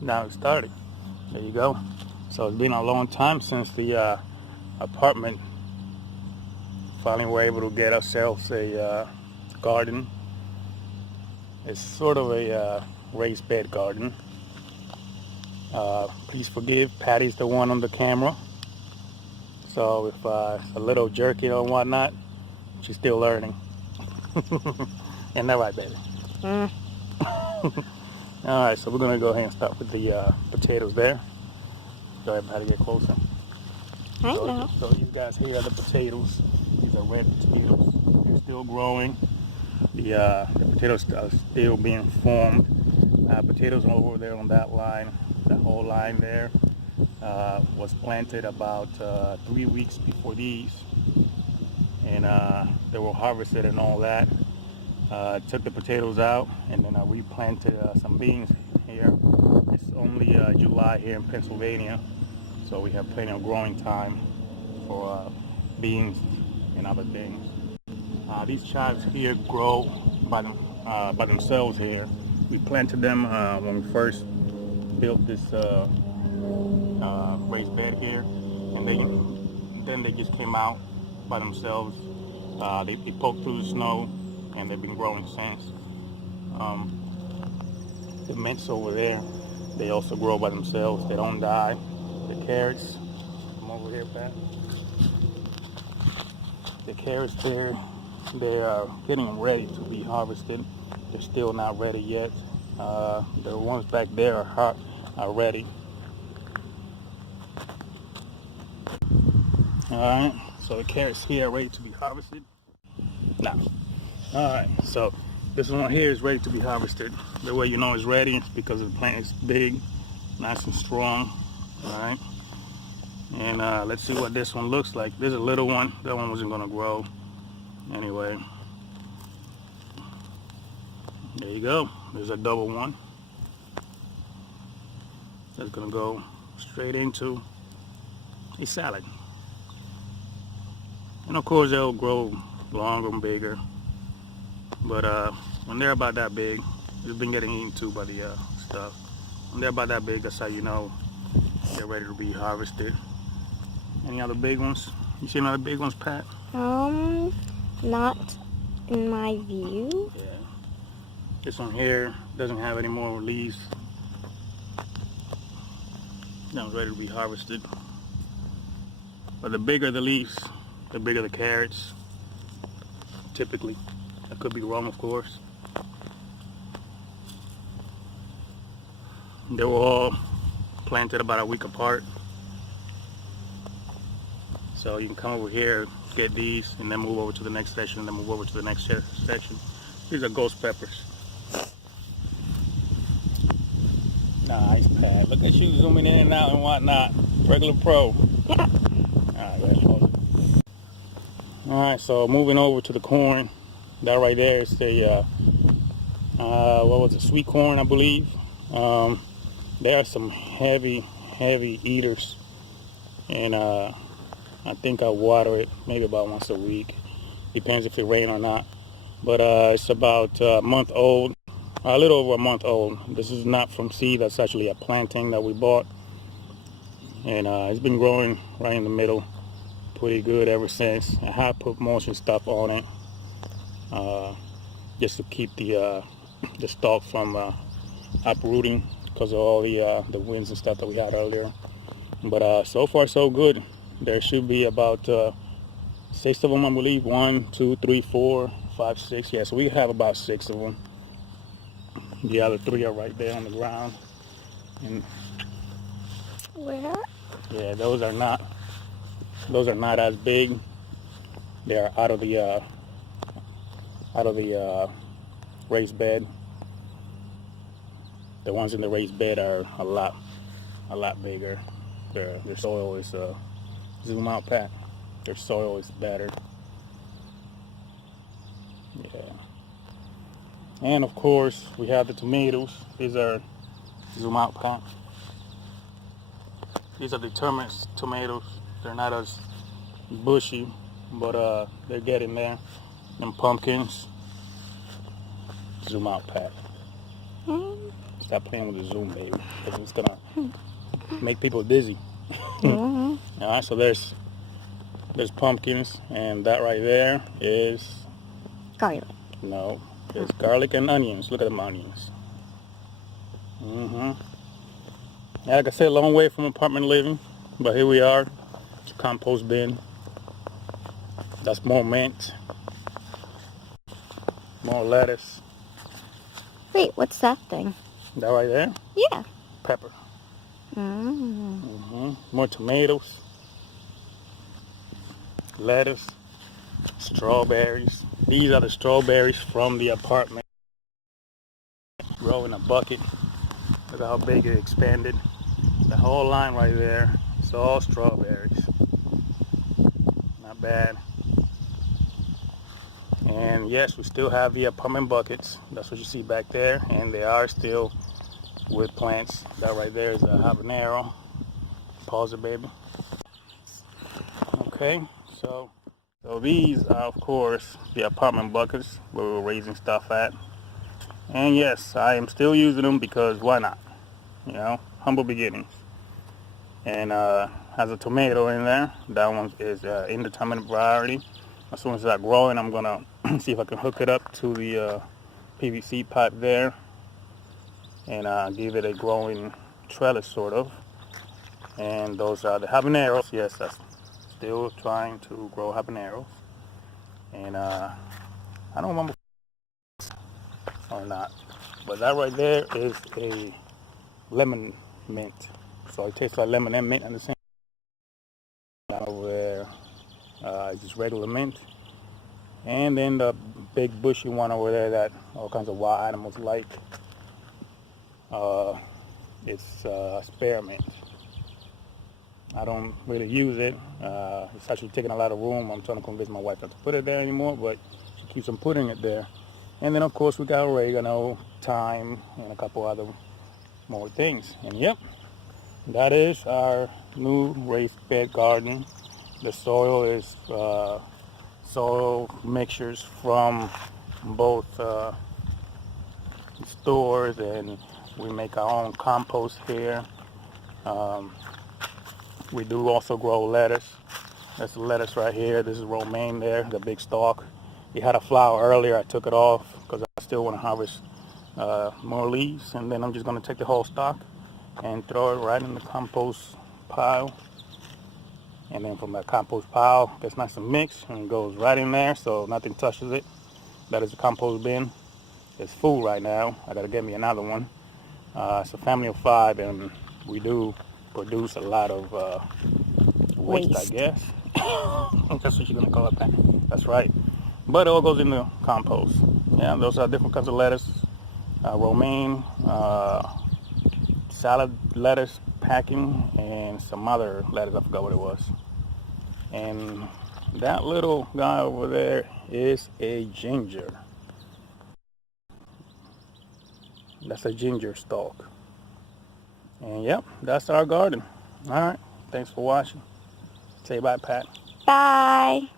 now it started. There you go. So it's been a long time since the apartment. Finally we're able to get ourselves a garden. It's sort of a raised bed garden. Please forgive, Patty's the one on the camera. So if it's a little jerky or whatnot, she's still learning. Isn't that right, baby? Alright, so we're going to go ahead and start with the potatoes there. Go ahead, Patty, get closer. I know. So these guys here are the potatoes. These are red potatoes. They're still growing. The potatoes are still being formed. Potatoes are over there on that line. That whole line there was planted about 3 weeks before these. And they were harvested and all that. Took the potatoes out, and then I replanted some beans here. It's only July here in Pennsylvania, so we have plenty of growing time for beans and other things. These chives here grow by themselves here. We planted them when we first built this raised bed here, and then they just came out by themselves. They poked through the snow, and they've been growing since. The mints over there, they also grow by themselves. They don't die. The carrots, come over here, Pat. The carrots there, they are getting ready to be harvested. They're still not ready yet. The ones back there are ready. Alright, so the carrots here are ready to be harvested. Now, alright, so this one here is ready to be harvested. The way you know it's ready is because the plant is big, nice and strong. Alright, and let's see what this one looks like. There's a little one. That one wasn't going to grow. Anyway, there you go. There's a double one. That's going to go straight into a salad. And of course they'll grow longer and bigger. But when they're about that big, it's been getting eaten too by the stuff. When they're about that big, that's how you know they're ready to be harvested. Any other big ones? You see any other big ones, Pat? Not in my view. Yeah. This one here doesn't have any more leaves. Now it's ready to be harvested. But the bigger the leaves, the bigger the carrots. Typically. I could be wrong, of course. They were all planted about a week apart. So you can come over here, get these, and then move over to the next section, and then move over to the next section. These are ghost peppers. Nice, Pat. Look at you zooming in and out and whatnot. Regular pro. Alright, so moving over to the corn. That right there is the, what was it, sweet corn, I believe. There are some heavy eaters. And I think I water it maybe about once a week. Depends if it rains or not. But it's about a month old. A little over a month old. This is not from seed. That's actually a planting that we bought. And it's been growing right in the middle. Pretty good ever since. I have put mulch and stuff on it. Just to keep the stalk from uprooting because of all the winds and stuff that we had earlier. But so far so good. There should be about 6 of them, I believe. 1, 2, 3, 4, 5, 6. Yeah, so we have about 6 of them. The other 3 are right there on the ground. And Where? yeah, those are not as big. They are out of the raised bed. The ones in the raised bed are a lot bigger. Their soil is zoom out, Pat. Their soil is better. Yeah. And of course we have the tomatoes. These are zoom out, Pat. These are determined tomatoes. They're not as bushy, but they're getting there. Them pumpkins. Zoom out, Pat. stop playing with the Zoom, baby, because it's gonna make people dizzy. Mm-hmm. All right, so there's pumpkins, and that right there is Garlic. no, it's garlic and onions. Look at them onions. Yeah, like I said, a long way from apartment living, but here we are. It's a compost bin. That's more mint, more lettuce. Wait, what's that thing? That right there, Yeah. pepper. More tomatoes, lettuce, strawberries. These are the strawberries from the apartment. Grow in a bucket. Look at how big it expanded. The whole line right there, it's all strawberries. Not bad. And yes, we still have the apartment buckets. That's what you see back there. And they are still with plants. That right there is a habanero. Pause it, baby. Okay, so these are, of course, the apartment buckets where we're raising stuff at. And yes, I am still using them because why not? You know, humble beginnings. And has a tomato in there. That one is indeterminate variety. As soon as I start growing, I'm gonna see if I can hook it up to the PVC pipe there and give it a growing trellis sort of. And those are the habaneros. Yes, that's still trying to grow habaneros. And I don't remember or not, but that right there is a lemon mint. So it tastes like lemon and mint at the same time. Over there, just regular mint. And then the big bushy one over there that all kinds of wild animals like. It's spearmint. I don't really use it. It's actually taking a lot of room. I'm trying to convince my wife not to put it there anymore, but she keeps on putting it there. And then of course we got oregano, thyme, and a couple other more things. And yep, that is our new raised bed garden. The soil is soil mixtures from both stores, and we make our own compost here. We do also grow lettuce. That's the lettuce right here. This is romaine there, the big stalk. It had a flower earlier. I took it off because I still want to harvest more leaves. And then I'm just going to take the whole stalk and throw it right in the compost pile. And then from that compost pile, it gets nice and mixed and goes right in there so nothing touches it. That is the compost bin. It's full right now. I got to get me another one. It's a family of 5, and we do produce a lot of waste, I guess. That's what you're going to call it, Pat. That's right. But it all goes in the compost. Yeah, those are different kinds of lettuce. Romaine, salad lettuce packing, and some other lettuce. I forgot what it was. And that little guy over there is a ginger. That's a ginger stalk. And yep, that's our garden. All right, thanks for watching. Say bye, Pat. Bye.